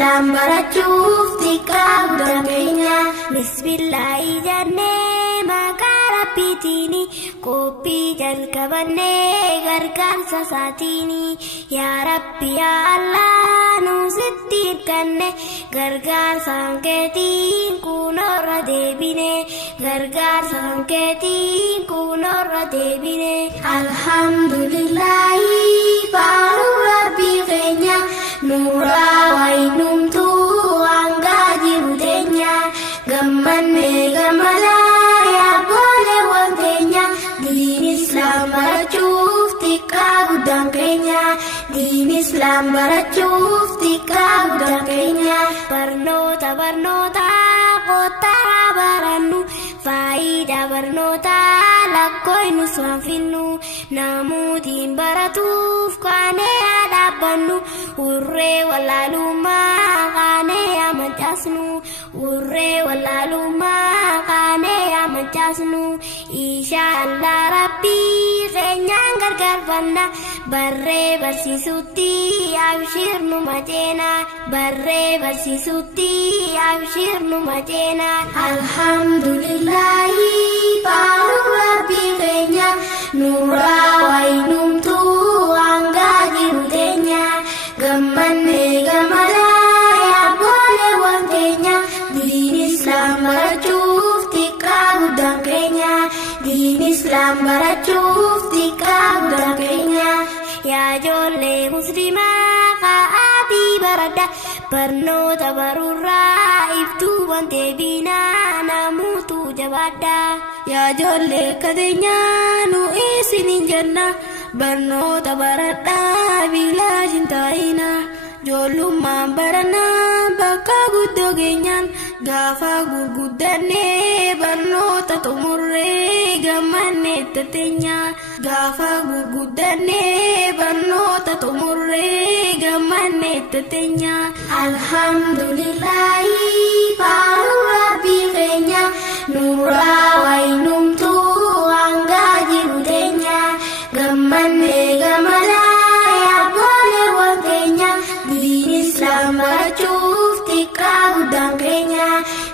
Islam barachuuf xiqqaa guddaa keenya. Bismillaahi jennee maqaa rabbiitiini qophii jalqabannee gargaarsa isaatiini. Yaa Rabbi yaa Allah nu sitti hirkanne gargaarsaan keetiin kunoorra deebine gargaarsaan keetiin kunoorra deebine. Alhamdulillahi faaruu Rabbii keenya nuuraa waynumtuu hangaa jiru teenya gammannee gammadaa yaabooleewwan keenya diin Islaam barachuuf xiqqaa guddaan keenya diin Islaam barachuuf xiqqaa guddaan keenya. Barnoota kottaa barannu faayidaa barnootaa lakkooynu swanfinnu namuutiin baratuuf kaanee dhaabbannu urree wallaalummaa kaanee amancaasnu urree wallaalummaa kaanee amancaasnu. Inshaallah Rabbii keenyaan gargaarfanna barree barsiisutti abshirnu maceena barree barsiisutti abshirnu maceena. Alhamdulillahi faaruu Rabbii keenya nuuraa waynumtuu hangaa jiru teenya gammannee gammadaa yaabooleewwan keenya diin Islaam barachuuf xiqqaa guddaan keenya diin Islaam barachuuf xiqqaa guddaan keenya. Yaa ijoollee musliimaa ka'aatii baradha barnoota baruurraa iftuu wantee biinaa namuutu jabaadha. Yaa ijoollee kateenyaa nu isiniin jenna barnoota baradhaa bilaa shintaa'ina ijoollummaan barannaa bakka guddoo keenyaan gaafa gurguddannee barnoota xumurree gammannee teenya gaafa gurguddannee barnoota xumurree gammannee teenya. Alhamdulillahi faaruu Rabbii keenya nuuraa waynumtuu hangaa jiru teenya gammannee gammadaa yaabooleewwan keenya diin Islaam barachuuf xiqqaa guddaan keenya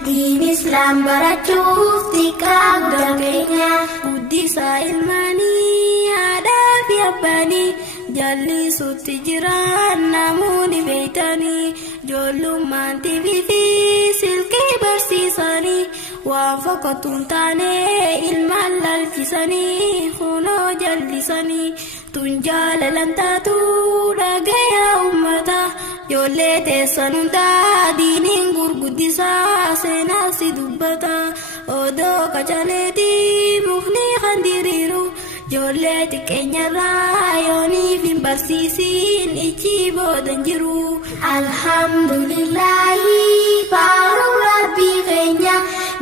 diin Islaam barachuuf xiqqaa guddaan keenya. Guddisaa ilmaanii haadhaa fi abbaanii jallisuutti jiran namoonni beeytanii ijoollummaan tiivii fi silkii barsiisanii waan fakkaatuun taane ilmaan lalchisanii kunoo jallisanii tun jaalalan taatu dhagayaa ummata ijoollee teessan hundaa diiniin gurguddisaa seenaa si dubbata odoo qacaleetii mukni kan diriiru ijoollee xiqqeenyarraa yooniif hin barsiisiin ichi boodan jiru. Alhamdulillahi faaruu Rabbii keenya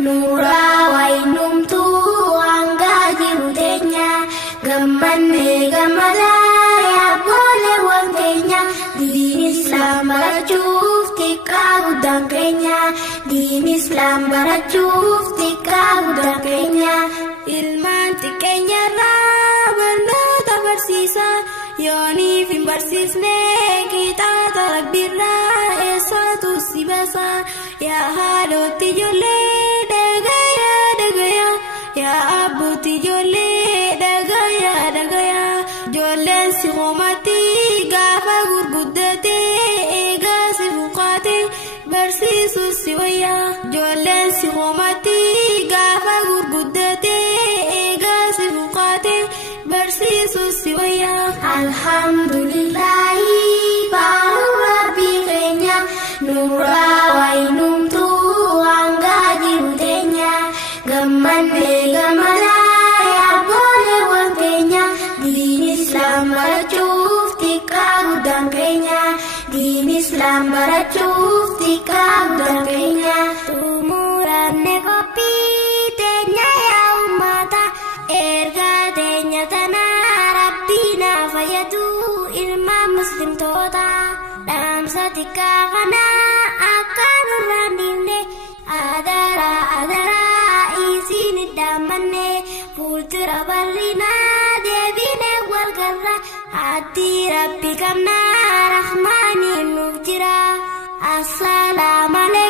nuuraa waynumtuu hangaa jiru teenya gammannee gammadaa yaabooleewwan keenya diin Islaam barachuuf xiqqaa guddaan keenya diin Islaam barachuuf xiqqaa guddaan keenya. Ilmaan xiqqeenyarraa barnoota barsiisa yooniif hin barsiisne qixaata rabbiirraa eessaatu si basa. Yaa haadhotti ijoollee dhagayaa yaa abbootti ijoollee dhagayaa ijoolleen si hoomatti gaafa gurguddate eegaa si buqqaate barsiisuu si wayyaa ijoolleen si hoomatti gaafa gurguddate eegaa si buqqaate barsiisuu si wayyaa. Alhamdulillahi faaruu Rabbii keenya nuuraa waynumtuu hangaa jiru teenya gammannee gammadaa yaabooleewwan keenya diin Islaam barachuuf xiqqaa guddaan keenya diin Islaam barachuuf xiqqaa guddaan keenya. Xumuranne qophii teenya yaa ummata ergaa teenya tanaa Rabbiin haa fayyadu ilmaan muslimtoota dhaamsa xiqqaa kanaa akka nurraan dhiifne adaraa isiin iddaammanne fuuldura bal'inaa deebinee wal garra haddii Rabbi qabnaa rahmaaniin nuuf jira Assalamualaikum.